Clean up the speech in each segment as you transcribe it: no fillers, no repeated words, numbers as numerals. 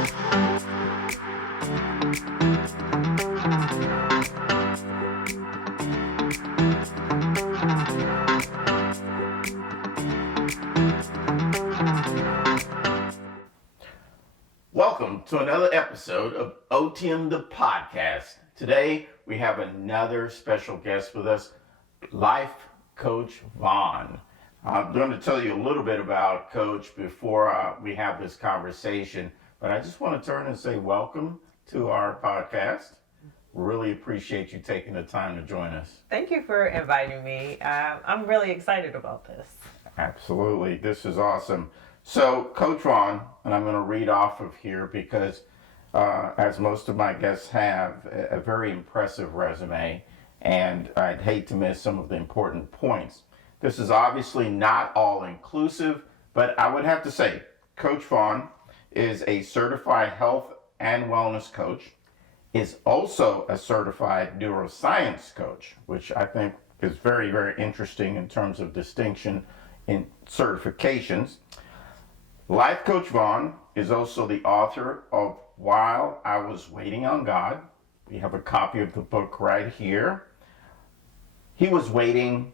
Welcome to another episode of Otium The Podcast. Today we have another special guest with us, Life Coach Vaughn. I'm going to tell you a little bit about Coach before we have this conversation, but I just want to turn and say welcome to our podcast. Really appreciate you taking the time to join us. Thank you for inviting me. I'm really excited about this. Absolutely. This is awesome. So, Coach Vaughn, and I'm going to read off of here because, as most of my guests have, a very impressive resume, and I'd hate to miss some of the important points. This is obviously not all-inclusive, but I would have to say, Coach Vaughn is a certified health and wellness coach, is also a certified neuroscience coach, which I think is very, very interesting in terms of distinction in certifications. Life Coach Vaughn is also the author of While I Was Waiting on God. We have a copy of the book right here. He was waiting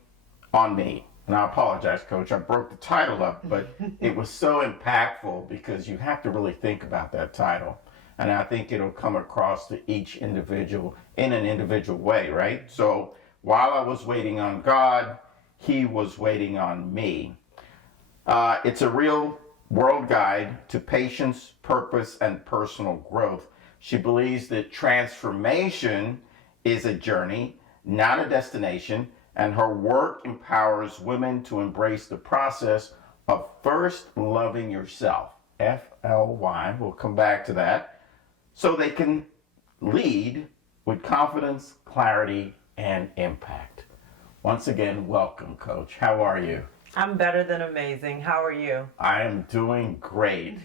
on me. And I apologize, Coach, I broke the title up, but it was so impactful because you have to really think about that title. And I think it'll come across to each individual in an individual way, right? So while I was waiting on God, he was waiting on me. It's a real world guide to patience, purpose, and personal growth. She believes that transformation is a journey, not a destination, and her work empowers women to embrace the process of first loving yourself, FLY, we'll come back to that, so they can lead with confidence, clarity, and impact. Once again, welcome, Coach. How are you? I'm better than amazing. How are you? I am doing great.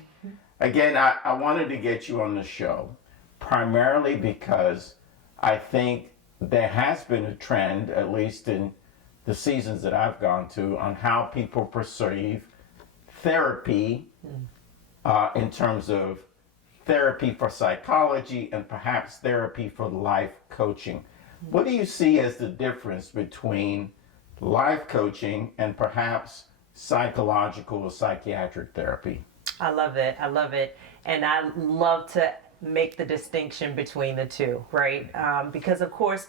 Again, I wanted to get you on the show primarily because I think there has been a trend, at least in the seasons that I've gone to, on how people perceive therapy in terms of therapy for psychology and perhaps therapy for life coaching. What do you see as the difference between life coaching and perhaps psychological or psychiatric therapy? I love it. I love it. And I love to make the distinction between the two, right? Because of course,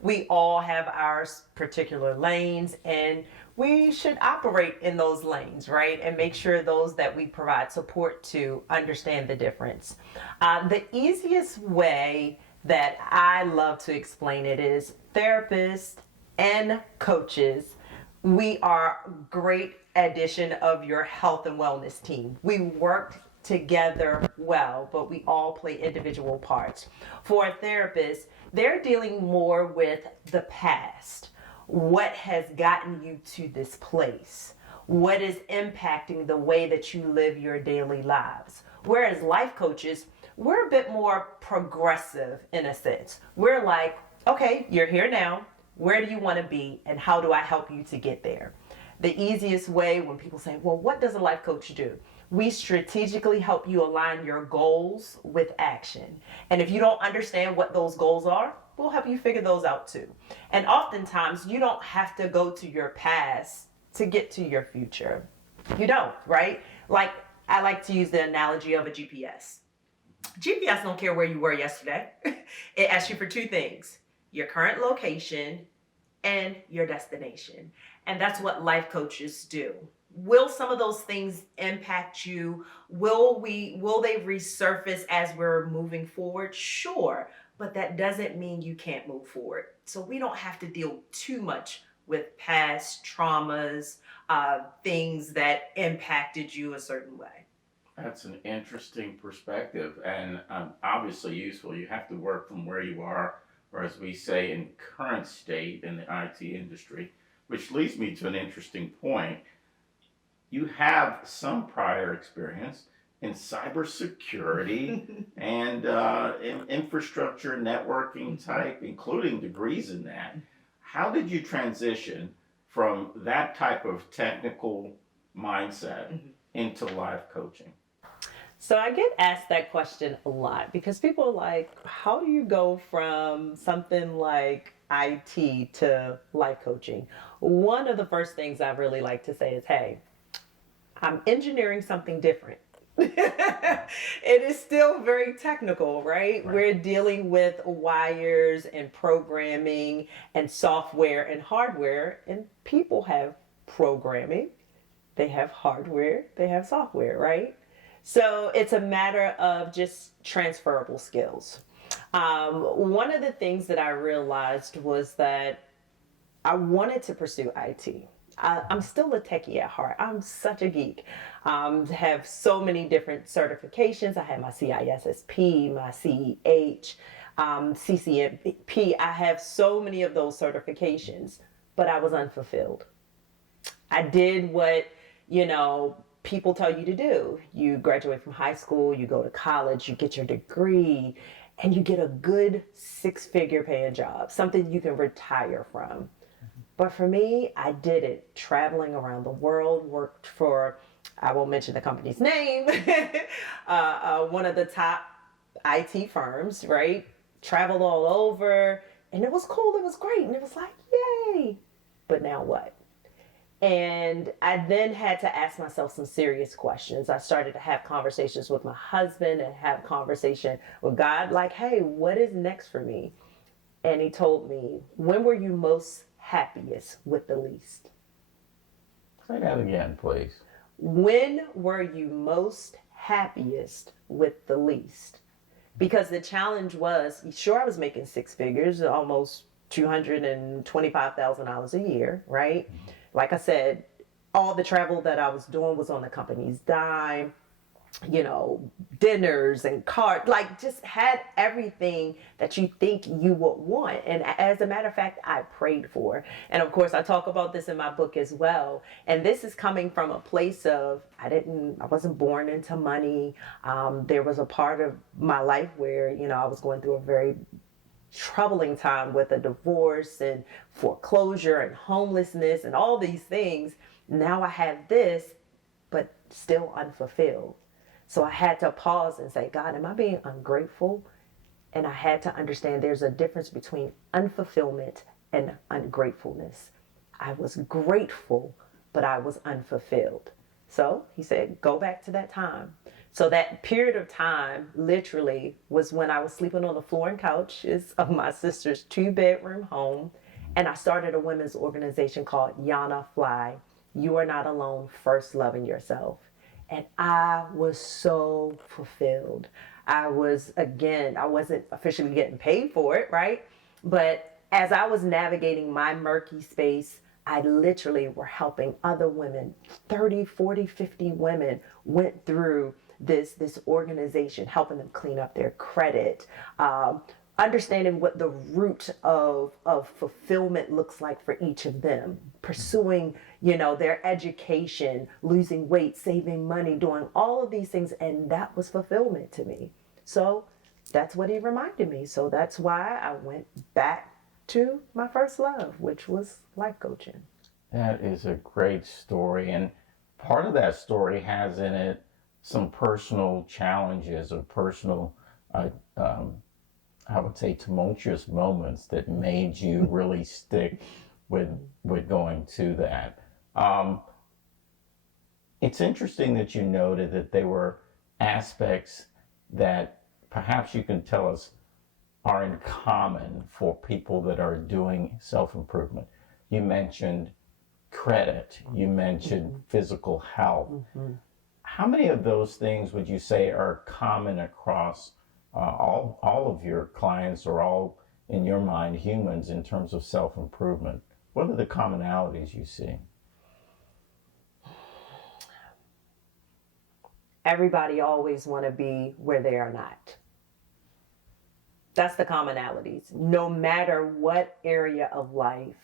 we all have our particular lanes and we should operate in those lanes, right? And make sure those that we provide support to understand the difference. The easiest way that I love to explain it is therapists and coaches, we are a great addition of your health and wellness team. We work together well, but we all play individual parts. For a therapist, they're dealing more with the past. What has gotten you to this place? What is impacting the way that you live your daily lives? Whereas life coaches, we're a bit more progressive in a sense. We're like, okay, you're here now. Where do you want to be and how do I help you to get there? The easiest way when people say, well, what does a life coach do? We strategically help you align your goals with action. And if you don't understand what those goals are, we'll help you figure those out too. And oftentimes you don't have to go to your past to get to your future. You don't, right? Like I like to use the analogy of a GPS. GPS don't care where you were yesterday. It asks you for two things: your current location and your destination. And that's what life coaches do. Will some of those things impact you? Will they resurface as we're moving forward? Sure, but that doesn't mean you can't move forward. So we don't have to deal too much with past traumas, things that impacted you a certain way. That's an interesting perspective and obviously useful. You have to work from where you are, or as we say in current state in the IT industry, which leads me to an interesting point. You have some prior experience in cybersecurity and in infrastructure networking type, including degrees in that. How did you transition from that type of technical mindset into life coaching? So I get asked that question a lot because people are like, how do you go from something like IT to life coaching? One of the first things I really like to say is, hey, I'm engineering something different. It is still very technical, right? We're dealing with wires and programming and software and hardware, and people have programming, they have hardware, they have software, right? So it's a matter of just transferable skills. One of the things that I realized was that I wanted to pursue IT. I'm still a techie at heart. I'm such a geek. Have so many different certifications. I have my CISSP, my CEH, CCNP. I have so many of those certifications, but I was unfulfilled. I did what, people tell you to do. You graduate from high school, you go to college, you get your degree, and you get a good six-figure paying job, something you can retire from. But for me, I did it traveling around the world, worked for, I won't mention the company's name, one of the top IT firms, right? Traveled all over, and it was cool, it was great, and it was like, yay! But now what? And I then had to ask myself some serious questions. I started to have conversations with my husband and have conversation with God, like, hey, what is next for me? And he told me, when were you most happiest with the least? Say that again, please. When were you most happiest with the least? Because the challenge was, sure, I was making six figures, almost $225,000 a year, right? Mm-hmm. Like I said, all the travel that I was doing was on the company's dime, dinners and cards, like just had everything that you think you would want. And as a matter of fact, I prayed for. And of course, I talk about this in my book as well. And this is coming from a place of, I wasn't born into money. There was a part of my life where, I was going through a very troubling time with a divorce and foreclosure and homelessness and all these things. Now I have this, but still unfulfilled. So I had to pause and say, God, am I being ungrateful? And I had to understand there's a difference between unfulfillment and ungratefulness. I was grateful, but I was unfulfilled. So he said, go back to that time. So that period of time literally was when I was sleeping on the floor and couches of my sister's 2-bedroom home. And I started a women's organization called Yana Fly. You are not alone, first loving yourself. And I was so fulfilled. I wasn't officially getting paid for it, right? But as I was navigating my murky space, I literally were helping other women. 30, 40, 50 women went through this organization, helping them clean up their credit, understanding what the root of fulfillment looks like for each of them, pursuing, their education, losing weight, saving money, doing all of these things. And that was fulfillment to me. So that's what he reminded me. So that's why I went back to my first love, which was life coaching. That is a great story. And part of that story has in it some personal challenges or personal, I would say, tumultuous moments that made you really stick with going to that. It's interesting that you noted that there were aspects that perhaps you can tell us are in common for people that are doing self-improvement. You mentioned credit, you mentioned physical health. Mm-hmm. How many of those things would you say are common across all of your clients, or all, in your mind, humans in terms of self-improvement? What are the commonalities you see? Everybody always want to be where they are not. That's the commonalities. No matter what area of life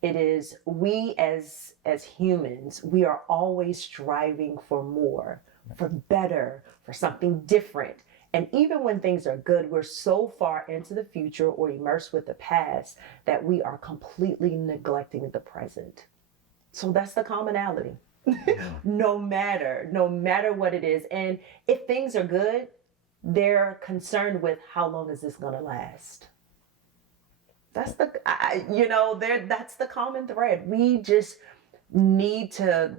it is, we as humans, we are always striving for more, for better, for something different. And even when things are good, we're so far into the future or immersed with the past that we are completely neglecting the present. So that's the commonality. no matter what it is. And if things are good, they're concerned with how long is this going to last. That's that's the common thread. We just need to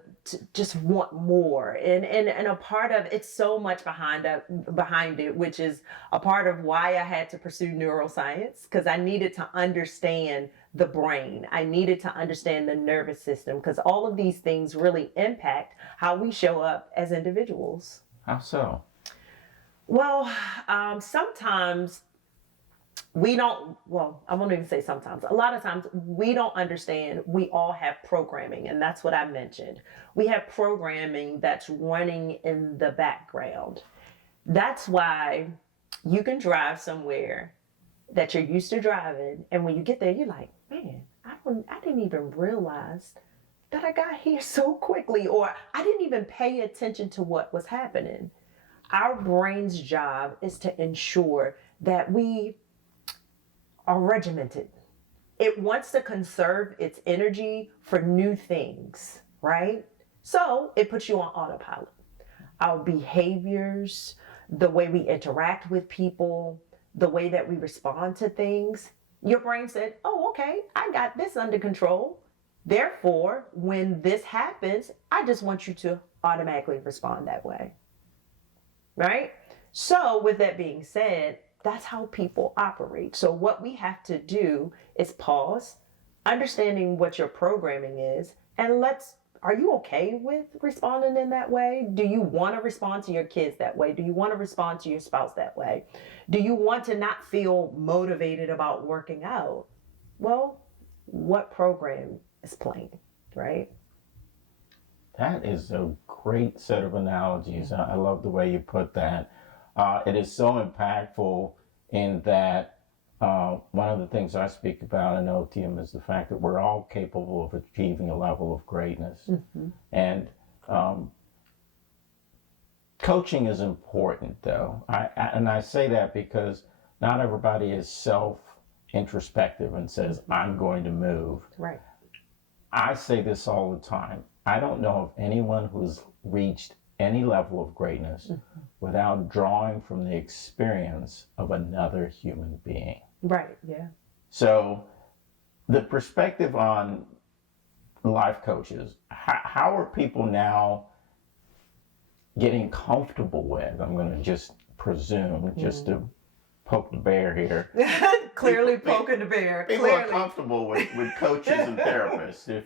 just want more, and a part of it's so much behind it, which is a part of why I had to pursue neuroscience, because I needed to understand the brain. I needed to understand the nervous system, because all of these things really impact how we show up as individuals. How so? Well, sometimes we don't, well, I won't even say sometimes. A lot of times we don't understand. We all have programming, and that's what I mentioned. We have programming that's running in the background. That's why you can drive somewhere that you're used to driving, and when you get there, you're like, man, I didn't even realize that I got here so quickly, or I didn't even pay attention to what was happening. Our brain's job is to ensure that we are regimented. It wants to conserve its energy for new things, right? So it puts you on autopilot. Our behaviors, the way we interact with people, the way that we respond to things, your brain said, oh, okay, I got this under control. Therefore, when this happens, I just want you to automatically respond that way, right? So with that being said, that's how people operate. So what we have to do is pause, understanding what your programming is, and are you okay with responding in that way? Do you want to respond to your kids that way? Do you want to respond to your spouse that way? Do you want to not feel motivated about working out? Well, what program is playing, right? That is a great set of analogies. I love the way you put that. It is so impactful in that one of the things I speak about in Otium is the fact that we're all capable of achieving a level of greatness. Mm-hmm. And coaching is important, though. I say that because not everybody is self-introspective and says, I'm going to move. Right. I say this all the time. I don't know of anyone who's reached any level of greatness mm-hmm. without drawing from the experience of another human being. Right, yeah. So the perspective on life coaches, how are people now getting comfortable with, I'm going to just presume, just to poke the bear here. Clearly poking the bear. People are comfortable with coaches and therapists. If,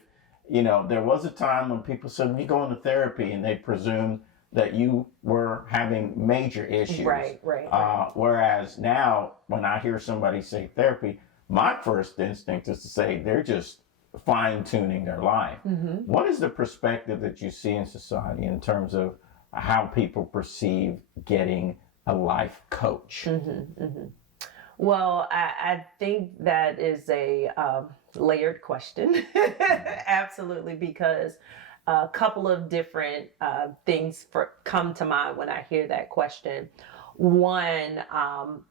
there was a time when people said, you go into therapy, and they presumed that you were having major issues. Right. Whereas now, when I hear somebody say therapy, my first instinct is to say they're just fine-tuning their life. Mm-hmm. What is the perspective that you see in society in terms of how people perceive getting a life coach? Mm-hmm, mm-hmm. Well, I think that is a layered question. Absolutely, because a couple of different things come to mind when I hear that question. One,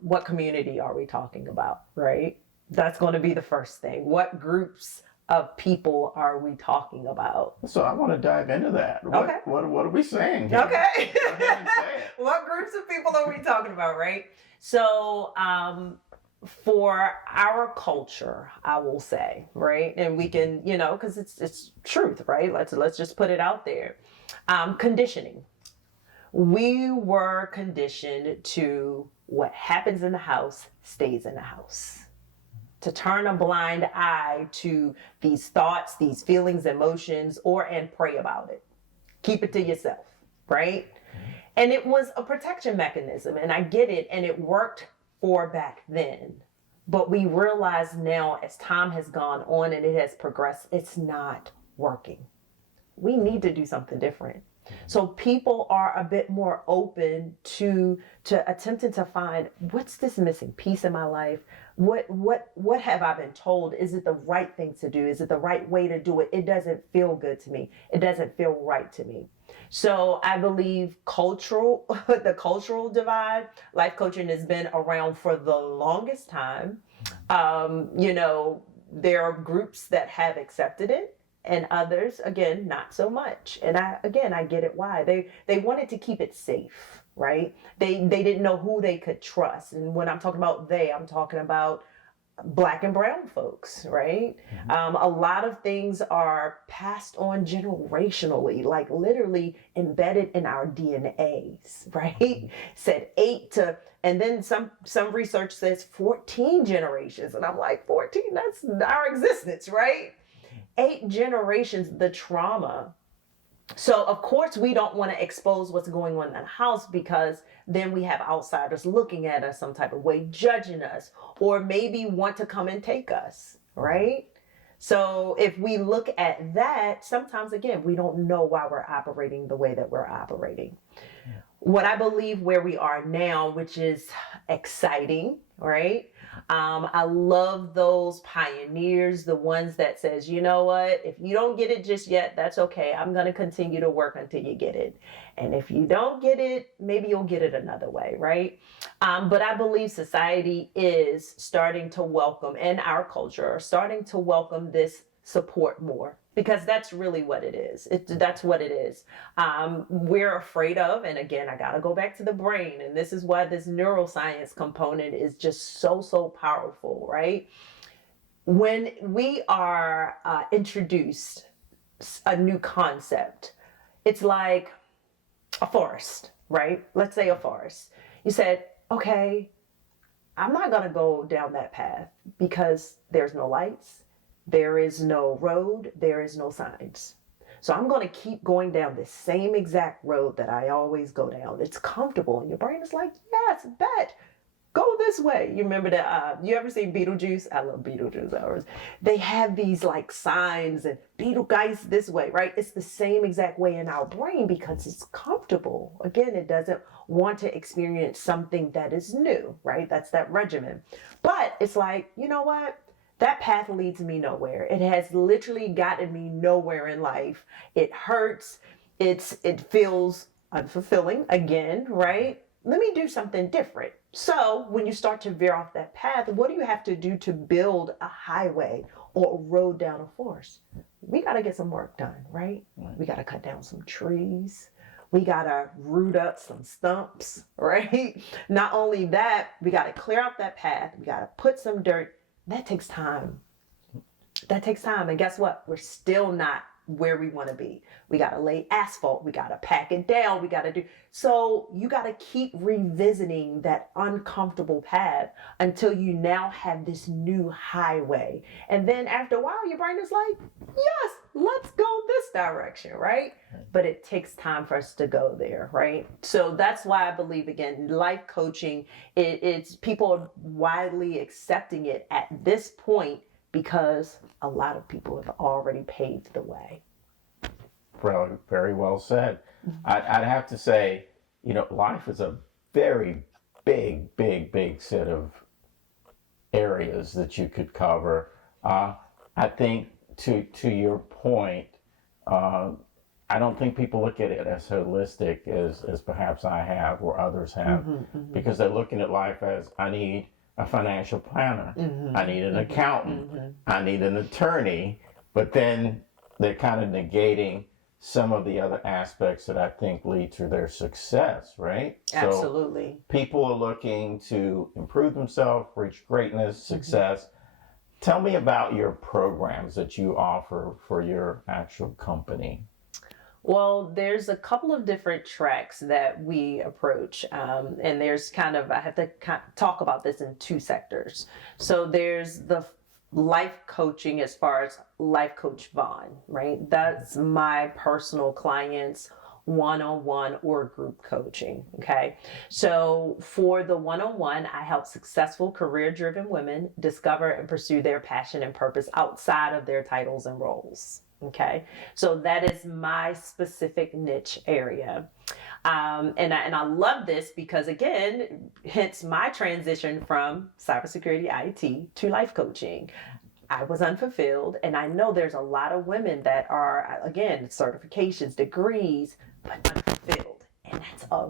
what community are we talking about, right? That's going to be the first thing. What groups of people are we talking about? So I want to dive into that. Okay. What are we saying here? Okay. Go ahead and say it. What groups of people are we talking about, right? So for our culture, I will say, right? And we can, because it's truth, right? Let's just put it out there. Conditioning. We were conditioned to what happens in the house stays in the house. To turn a blind eye to these thoughts, these feelings, emotions, and pray about it. Keep it to yourself, right? And it was a protection mechanism, and I get it, and it worked for back then. But we realize now, as time has gone on and it has progressed, it's not working. We need to do something different. So people are a bit more open to attempting to find, what's this missing piece in my life? What have I been told? Is it the right thing to do? Is it the right way to do it? It doesn't feel good to me. It doesn't feel right to me. So I believe the cultural divide, life coaching has been around for the longest time. There are groups that have accepted it. and others, again, not so much. And I get it why. They wanted to keep it safe, right? They didn't know who they could trust. And when I'm talking about I'm talking about Black and brown folks, right? A lot of things are passed on generationally, like literally embedded in our DNAs, right? Said 8 to, and then some research says 14 generations. And I'm like, 14, that's our existence, right? 8 generations, the trauma. So of course we don't want to expose what's going on in the house, because then we have outsiders looking at us some type of way, judging us, or maybe want to come and take us, right? So if we look at that, sometimes again, we don't know why we're operating the way that we're operating. What I believe where we are now, which is exciting, right? I love those pioneers, the ones that says, you know what, if you don't get it just yet, that's okay. I'm going to continue to work until you get it. And if you don't get it, maybe you'll get it another way, right? But I believe society is starting to welcome, and our culture are starting to welcome this support more, because that's really what it is. That's what it is. We're afraid of, and again, I got to go back to the brain. And this is why this neuroscience component is just so powerful, right? When we are introduced a new concept, it's like a forest, right? Let's say a forest. You said, okay, I'm not going to go down that path because there's no lights. There is no road, there is no signs. So I'm going to keep going down the same exact road that I always go down. It's comfortable. And your brain is like, yes, bet. Go this way. You remember that? You ever seen Beetlejuice? I love Beetlejuice hours. They have these like signs and Beetlegeist this way, right? It's the same exact way in our brain because it's comfortable. Again, it doesn't want to experience something that is new, right? That's that regimen. But it's like, you know what? That path leads me nowhere. It has literally gotten me nowhere in life. It hurts. It feels unfulfilling again, right? Let me do something different. So when you start to veer off that path, what do you have to do to build a highway or a road down a forest? We got to get some work done, right? We got to cut down some trees. We got to root up some stumps, right? Not only that, we got to clear out that path. We got to put some dirt. That takes time. That takes time. And guess what? We're still not where we want to be. We got to lay asphalt. We got to pack it down. We got to do. So you got to keep revisiting that uncomfortable path until you now have this new highway. And then after a while, your brain is like, yes, let's go this direction, right? But it takes time for us to go there, right? So that's why I believe, again, life coaching, it's people are widely accepting it at this point because a lot of people have already paved the way. Very, very well said. I'd have to say, life is a very big set of areas that you could cover. I think to your point, I don't think people look at it as holistic as perhaps I have or others have, because they're looking at life as, I need a financial planner, I need an accountant, I need an attorney, but then they're kind of negating some of the other aspects that I think lead to their success, right? Absolutely. So people are looking to improve themselves, reach greatness, success. Tell me about your programs that you offer for your actual company. Well, there's a couple of different tracks that we approach. And there's I have to talk about this in 2 sectors. So there's the life coaching as far as Life Coach Vaughn, right? That's my personal clients, one-on-one or group coaching, okay? So for the one-on-one, I help successful career-driven women discover and pursue their passion and purpose outside of their titles and roles. Okay, so that is my specific niche area. And I love this because, again, hence my transition from cybersecurity IT to life coaching. I was unfulfilled, and I know there's a lot of women that are, again, certifications, degrees, but unfulfilled. And that's a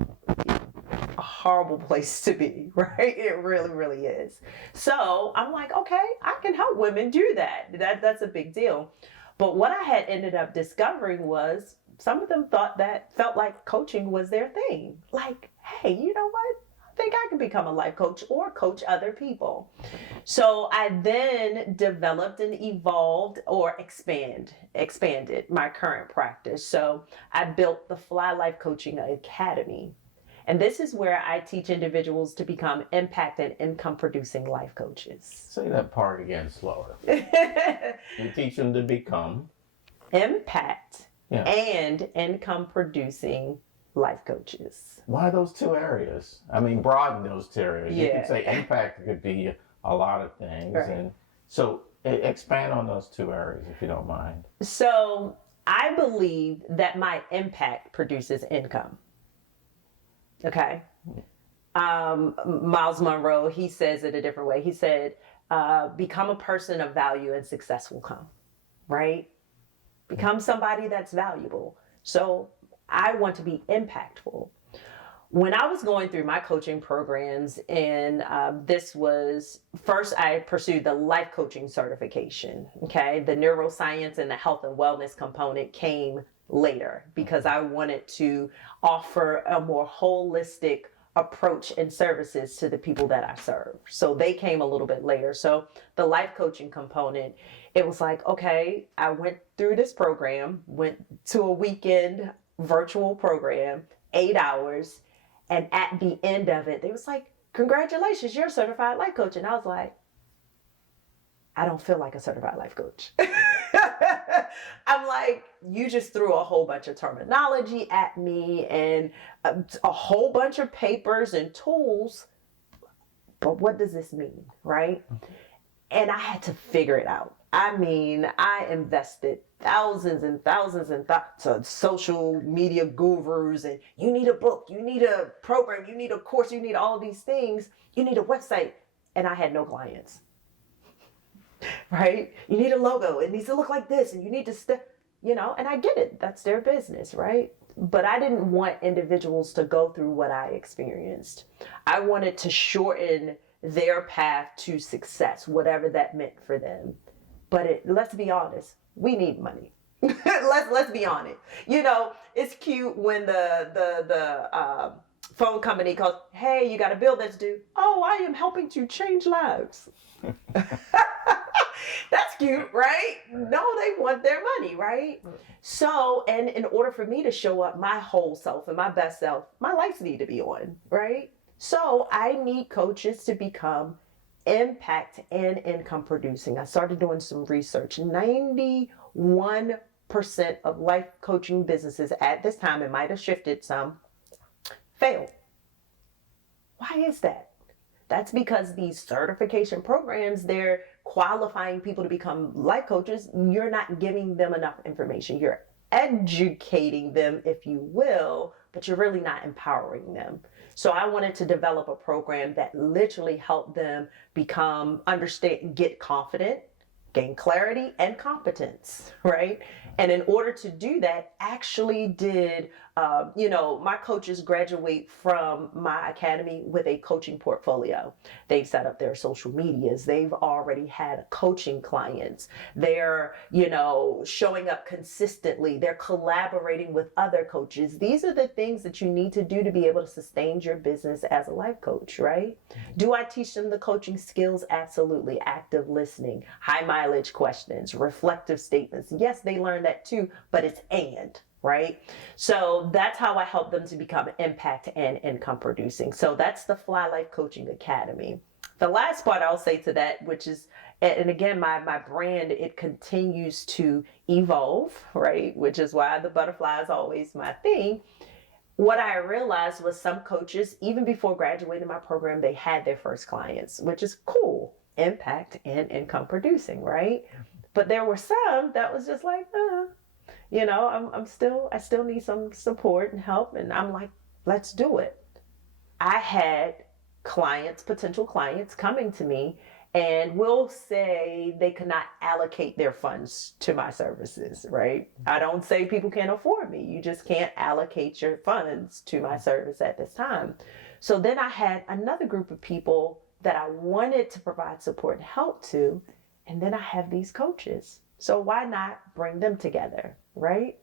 horrible place to be, right? It really is. So I'm like, okay, I can help women do that. That's a big deal. But what I had ended up discovering was some of them felt like coaching was their thing. Like, hey, you know what? I think I can become a life coach or coach other people. So I then developed and evolved or expanded my current practice. So I built the Fly Life Coaching Academy. And this is where I teach individuals to become impact and income producing life coaches. Say that part again slower. You teach them to become impact and income producing life coaches. Why those two areas? I mean, broaden those two areas. Yeah. You could say impact could be a lot of things. Right. And so expand on those two areas if you don't mind. So I believe that my impact produces income. Okay. Miles Monroe, he says it a different way. He said, become a person of value and success will come, right? Become somebody that's valuable. So I want to be impactful. When I was going through my coaching programs, and this was, first I pursued the life coaching certification, okay? The neuroscience and the health and wellness component came later because I wanted to offer a more holistic approach and services to the people that I serve. So they came a little bit later. So the life coaching component, it was like, okay, I went through this program, went to a weekend virtual program, 8 hours. And at the end of it, they was like, congratulations, you're a certified life coach. And I was like, I don't feel like a certified life coach. I'm like, you just threw a whole bunch of terminology at me and a whole bunch of papers and tools. But what does this mean, right? And I had to figure it out. I mean, I invested thousands and thousands and thousands of social media gurus, and you need a book, you need a program, you need a course, you need all of these things, you need a website. And I had no clients. Right? You need a logo. It needs to look like this, and you need to and I get it. That's their business, right? But I didn't want individuals to go through what I experienced. I wanted to shorten their path to success, whatever that meant for them. But let's be honest, we need money. let's be honest. It's cute when the phone company calls, hey, you got a bill that's due. Oh, I am helping to change lives. That's cute, right? No, they want their money, right? So, and in order for me to show up my whole self and my best self, my lights need to be on, right? So I need coaches to become impact and income producing. I started doing some research. 91% of life coaching businesses at this time, it might have shifted some, fail. Why is that? That's because these certification programs, they're qualifying people to become life coaches. You're not giving them enough information. You're educating them, if you will, but you're really not empowering them. So I wanted to develop a program that literally helped them understand, get confident, gain clarity and competence, right? And in order to do that, actually did, my coaches graduate from my academy with a coaching portfolio. They've set up their social medias. They've already had coaching clients. They're, showing up consistently. They're collaborating with other coaches. These are the things that you need to do to be able to sustain your business as a life coach, right? Do I teach them the coaching skills? Absolutely. Active listening, high mileage questions, reflective statements. Yes, they learn that too, but it's right? So that's how I help them to become impact and income producing. So that's the Fly Life Coaching Academy. The last part I'll say to that, which is, and again, my brand, it continues to evolve, right? Which is why the butterfly is always my thing. What I realized was some coaches, even before graduating my program, they had their first clients, which is cool. Impact and income producing, right? But there were some that was just like, I still need some support and help. And I'm like, let's do it. I had potential clients coming to me, and we'll say they could not allocate their funds to my services, right? I don't say people can't afford me. You just can't allocate your funds to my service at this time. So then I had another group of people that I wanted to provide support and help to. And then I have these coaches. So why not bring them together, right?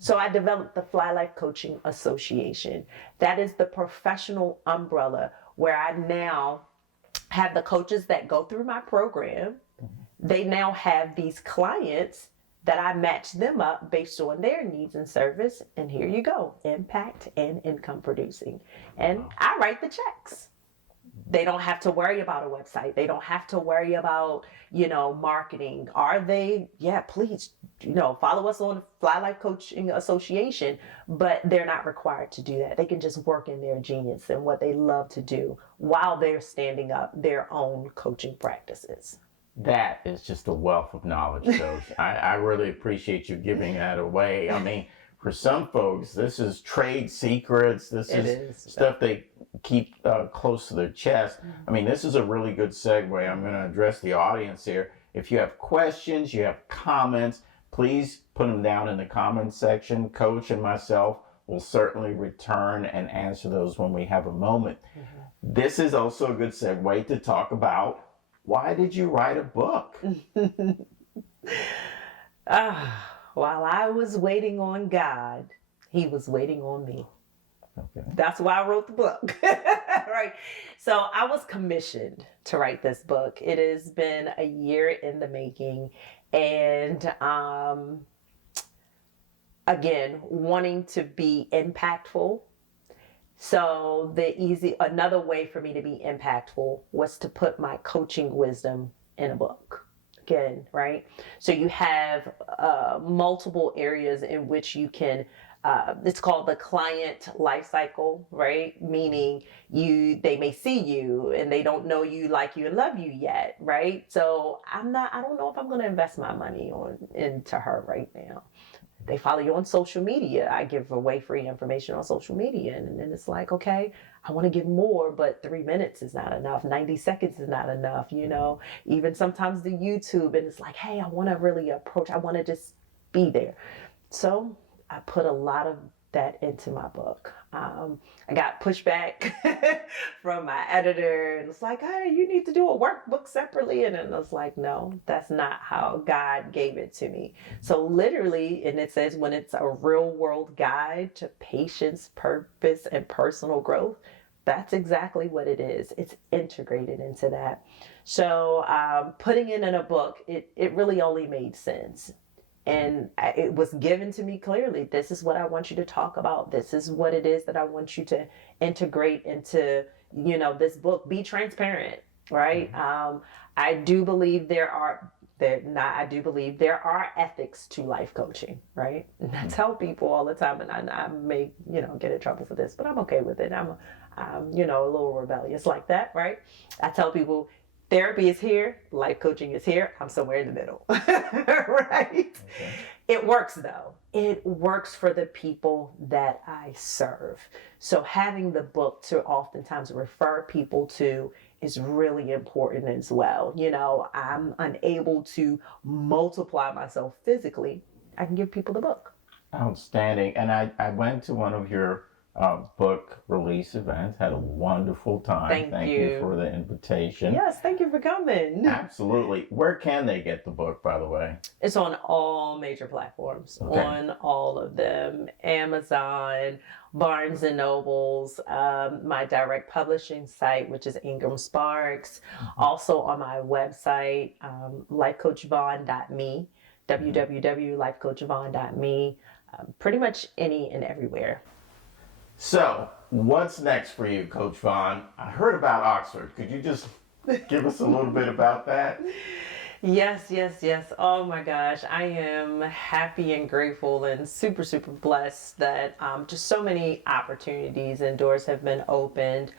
So I developed the Fly Life Coaching Association. That is the professional umbrella where I now have the coaches that go through my program. They now have these clients that I match them up based on their needs and service. And here you go, impact and income producing. And I write the checks. They don't have to worry about a website. They don't have to worry about, marketing. Are they? Yeah, please, follow us on Fly Life Coaching Association, but they're not required to do that. They can just work in their genius and what they love to do while they're standing up their own coaching practices. That is just a wealth of knowledge, Coach. I really appreciate you giving that away. I mean, for some folks, this is trade secrets. This is stuff they keep close to their chest. I mean, this is a really good segue. I'm going to address the audience here. If you have questions, you have comments, please put them down in the comments section. Coach and myself will certainly return and answer those when we have a moment. This is also a good segue to talk about, why did you write a book? While I was waiting on God, he was waiting on me. Okay. That's why I wrote the book. Right. So I was commissioned to write this book. It has been a year in the making. And again, wanting to be impactful. So another way for me to be impactful was to put my coaching wisdom in a book. Again, right? So you have multiple areas in which you can, it's called the client life cycle, right? Meaning they may see you and they don't know you, like you, and love you yet, right? So I don't know if I'm going to invest my money into her right now. They follow you on social media. I give away free information on social media. And then it's like, okay, I want to give more, but 3 minutes is not enough. 90 seconds is not enough, even sometimes the YouTube. And it's like, hey, I want to really I want to just be there. So I put a lot of that into my book. I got pushback from my editor, and it's like, hey, you need to do a workbook separately. And then I was like, no, that's not how God gave it to me. So literally, and it says when it's a real world guide to patience, purpose, and personal growth, that's exactly what it is. It's integrated into that. So putting it in a book, it really only made sense. And it was given to me clearly. This is what I want you to talk about. This is what it is that I want you to integrate into, this book. Be transparent, right? I do believe there are ethics to life coaching, right? And I tell people all the time, and I may, get in trouble for this, but I'm okay with it. I'm a little rebellious like that, right? I tell people, therapy is here, life coaching is here, I'm somewhere in the middle, right? Okay. It works though. It works for the people that I serve. So having the book to oftentimes refer people to is really important as well. I'm unable to multiply myself physically. I can give people the book. Outstanding. And I went to one of your book release events, had a wonderful time. Thank you for the invitation. Yes, thank you for coming. Absolutely. Where can they get the book, by the way? It's on all major platforms, on all of them. Amazon, Barnes and Nobles, my direct publishing site, which is Ingram Sparks. Also on my website, lifecoachvaughn.me, www.lifecoachvaughn.me, pretty much any and everywhere. So, what's next for you, Coach Vaughn? I heard about Oxford. Could you just give us a little bit about that? Yes. Oh my gosh. I am happy and grateful and super, super blessed that just so many opportunities and doors have been opened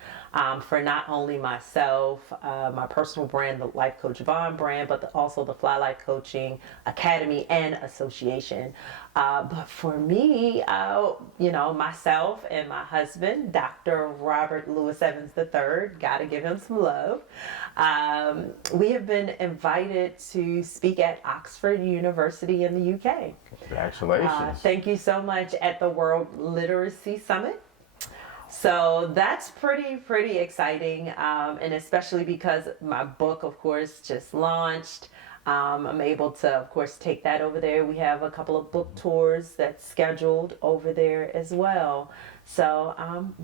for not only myself, my personal brand, the Life Coach Vaughn brand, but also the Fly Life Coaching Academy and Association. But for me, myself and my husband, Dr. Robert Louis Evans III, got to give him some love. We have been invited to speak at Oxford University in the UK. Congratulations. Thank you so much, at the World Literacy Summit. So that's pretty exciting. And especially because my book, of course, just launched. I'm able to, of course, take that over there. We have a couple of book tours that's scheduled over there as well. So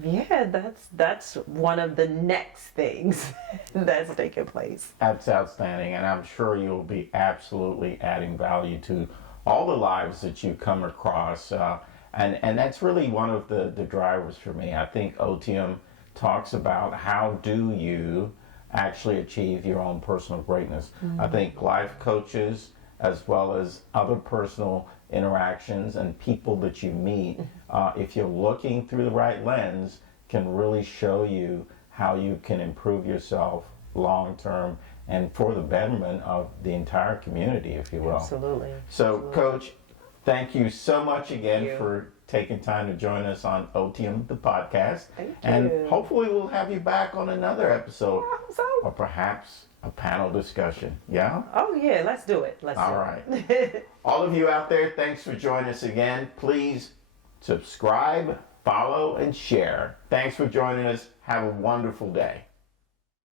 yeah, that's one of the next things that's taking place. That's outstanding, and I'm sure you'll be absolutely adding value to all the lives that you come across. And that's really one of the drivers for me. I think Otium talks about how do you actually achieve your own personal greatness. I think life coaches, as well as other personal interactions and people that you meet, if you're looking through the right lens, can really show you how you can improve yourself long term and for the betterment of the entire community, if you will. Absolutely. So, Absolutely. Coach, thank you so much again Thank you. for taking time to join us on Otium The Podcast. Thank and you. hopefully we'll have you back on another episode, I hope so. or perhaps a panel discussion. Yeah? Oh yeah, let's do it. All right. All of you out there, thanks for joining us again. Please subscribe, follow, and share. Thanks for joining us. Have a wonderful day.